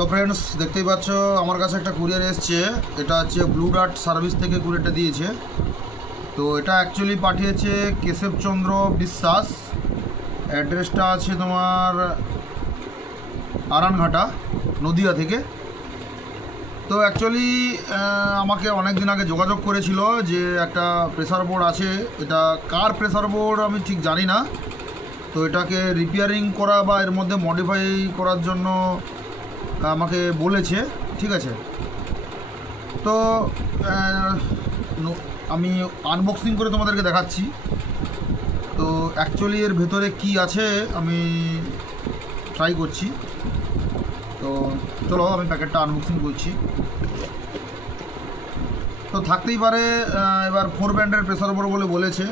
তো ফ্রেন্ডস দেখতেই পাচ্ছ আমার কাছে একটা কুরিয়ার এসছে। এটা হচ্ছে ব্লু ডার্ট সার্ভিস থেকে কুরিয়ারটা দিয়েছে। তো এটা অ্যাকচুয়ালি পাঠিয়েছে কেশবচন্দ্র বিশ্বাস। অ্যাড্রেসটা আছে তোমার আরানঘাটা, নদিয়া থেকে। তো অ্যাকচুয়ালি আমাকে অনেক দিন আগে যোগাযোগ করেছিল যে একটা প্রেসার বোর্ড আছে, এটা কার প্রেসার বোর্ড আমি ঠিক জানি না। তো এটাকে রিপেয়ারিং করা বা এর মধ্যে মডিফাই করার জন্য আমাকে বলেছে, ঠিক আছে। তো আমি আনবক্সিং করে তোমাদেরকে দেখাচ্ছি। তো অ্যাকচুয়ালি এর ভেতরে কি আছে আমি ট্রাই করছি। তো চলো আমি প্যাকেটটা আনবক্সিং করছি। তো থাকতেই পারে এবার 4 ব্যান্ডের প্রেসার বোর্ড বলে বলেছে।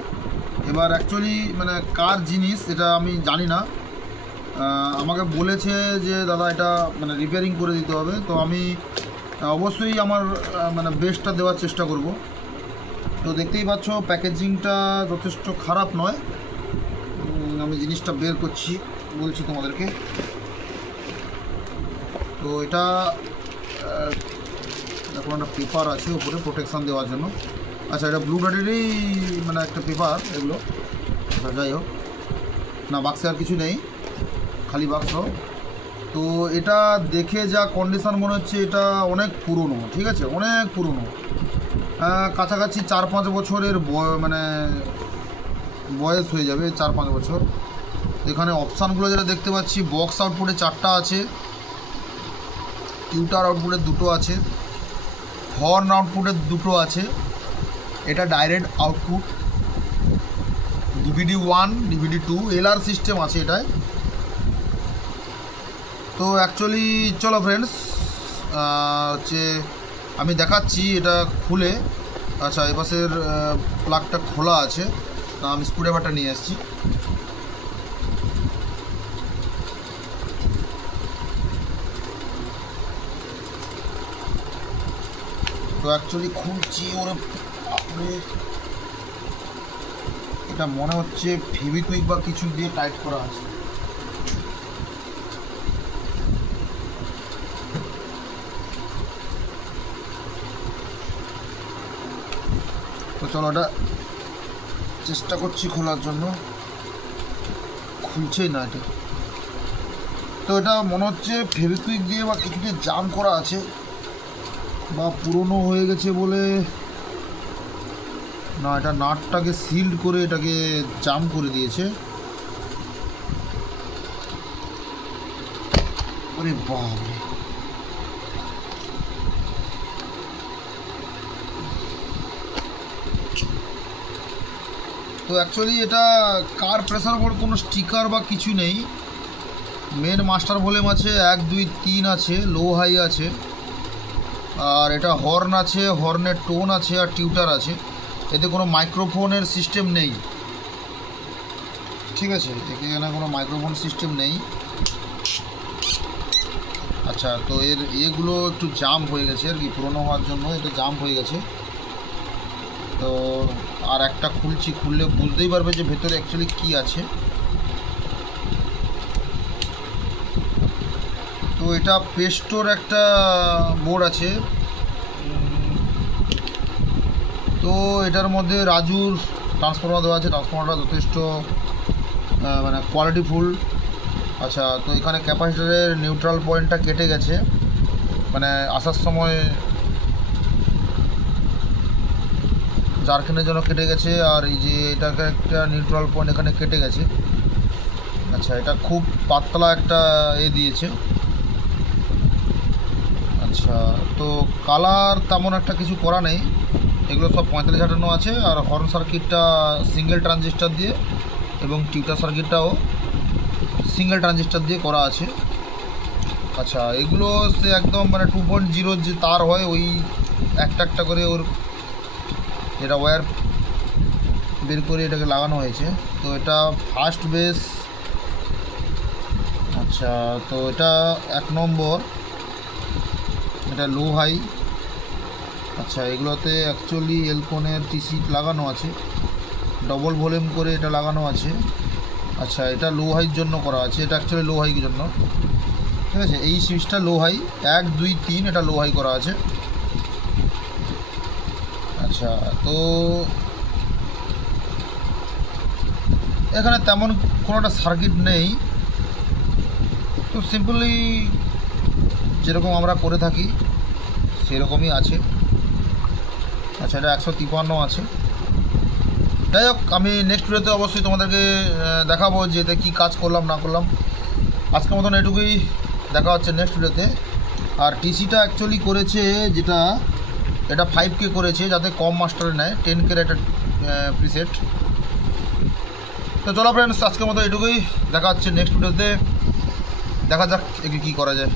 এবার অ্যাকচুয়ালি মানে কার জিনিস এটা আমি জানি না। আমাকে বলেছে যে দাদা এটা মানে রিপেয়ারিং করে দিতে হবে। তো আমি অবশ্যই আমার মানে বেস্টটা দেওয়ার চেষ্টা করব। তো দেখতেই পাচ্ছ প্যাকেজিংটা যথেষ্ট খারাপ নয়। আমি জিনিসটা বের করছি, বলছি তোমাদেরকে। তো এটা এখন একটা পেপার আছে উপরে প্রোটেকশান দেওয়ার জন্য। আচ্ছা, এটা ব্লু ডার্টেরই মানে একটা পেপার এগুলো। আচ্ছা যাই হোক, না বাক্সে আর কিছু নেই, খালি বাক্স। তো এটা দেখে যা কন্ডিশান মনে হচ্ছে এটা অনেক পুরনো, ঠিক আছে, অনেক পুরনো, কাছাকাছি 4-5 বছরের মানে বয়স হয়ে যাবে, 4-5 বছর। এখানে অপশানগুলো যেটা দেখতে পাচ্ছি, বক্স আউটপুটে 4টা আছে, টিউটার আউটপুটে 2টো আছে, হর্ন আউটপুটে 2টো আছে। এটা direct output, DVD 1 DVD 2 LR system আছে এটায়। তো অ্যাকচুয়ালি চলো ফ্রেন্ডস হচ্ছে আমি দেখাচ্ছি এটা খুলে। আচ্ছা, এপাশের প্লাগটা খোলা আছে, আমি স্ক্রুড্রাইভারটা নিয়ে আসছি। তো অ্যাকচুয়ালি খুলছি, ওর এটা মনে হচ্ছে ফেভিকুইক বা কিছু দিয়ে টাইট করা আছে। তো চলো এটা চেষ্টা করছি খোলার জন্য, খুলছেই না এটা। তো এটা মনে হচ্ছে ফেভিকুইক দিয়ে বা কিছু দিয়ে জাম করা আছে, বা পুরনো হয়ে গেছে বলে। না, এটা নাটটাকে সিল্ড করে এটাকে জাম করে দিয়েছে। ওরে বাবা, তো অ্যাকচুয়ালি এটা কার প্রেসার বোর্ড, কোনো স্টিকার বা কিছু নেই। মেন মাস্টার ভলিউম আছে 1 2 3 আছে, লো হাই আছে, আর এটা হর্ন আছে, হর্নের টোন আছে, আর টিউটার আছে। এতে কোনো মাইক্রোফোনের সিস্টেম নেই, ঠিক আছে, এখানে কোনো মাইক্রোফোন সিস্টেম নেই। আচ্ছা, তো এগুলো একটু জাম হয়ে গেছে আর কি, পুরোনো হওয়ার জন্য এটা জাম হয়ে গেছে। তো আর একটা খুলছি, খুললে বুঝতেই পারবে যে ভেতরে অ্যাকচুয়ালি কী আছে। তো এটা পেস্টোর একটা বোর্ড আছে। তো এটার মধ্যে রাজুর ট্রান্সফর্মার দেওয়া আছে, ট্রান্সফর্মারটা যথেষ্ট মানে কোয়ালিটিফুল। আচ্ছা, তো এখানে ক্যাপাসিটরের নিউট্রাল পয়েন্টটা কেটে গেছে, মানে আসার সময় জার্কিনের জন্য কেটে গেছে। আর এই যে এটাকে একটা নিউট্রাল পয়েন্ট এখানে কেটে গেছে। আচ্ছা, এটা খুব পাতলা একটা দিয়েছে। আচ্ছা, তো কালার তেমন একটা কিছু করা নেই, এগুলো সব 4558 আছে। আর হর্ন সার্কিটটা সিঙ্গেল ট্রানজিস্টার দিয়ে, এবং টিউটার সার্কিটটাও সিঙ্গেল ট্রানজিস্টার দিয়ে করা আছে। আচ্ছা, এগুলো সে একদম মানে 2.0 যে তার হয়, ওই একটা একটা করে ওর যেটা ওয়্যার বের করে এটাকে লাগানো হয়েছে। তো এটা ফার্স্ট বেস। আচ্ছা, তো এটা 1 নম্বর, এটা লো হাই। আচ্ছা, এগুলোতে অ্যাকচুয়ালি এলকনের টিসি লাগানো আছে, ডবল ভলিউম করে এটা লাগানো আছে। আচ্ছা, এটা লো হাইয়ের জন্য করা আছে, এটা অ্যাকচুয়ালি লো হাইয়ের জন্য। ঠিক আছে। এই সুইচটা লো হাই 1 2 3 এটা লো হাই করা আছে। আচ্ছা, তো এখানে তেমন কোনো একটা সার্কিট নেই, তো সিম্পলি যেরকম আমরা করে থাকি সেরকমই আছে। আচ্ছা, এটা 153 আছে। যাই হোক, আমি নেক্সট ভিডিওতে অবশ্যই তোমাদেরকে দেখাবো যে এতে কী কাজ করলাম না করলাম। আজকের মতন এটুকুই, দেখা হচ্ছে নেক্সট ভিডিওতে। আর টিসিটা অ্যাকচুয়ালি করেছে যেটা, এটা 5K করেছে যাতে কম মাস্টারে নেয়, 10K একটা প্রিসেট। তো চলো ফ্রেন্ডস, আজকের মতো এটুকুই, দেখা হচ্ছে নেক্সট ভিডিওতে। দেখা যাক একে কী করা যায়।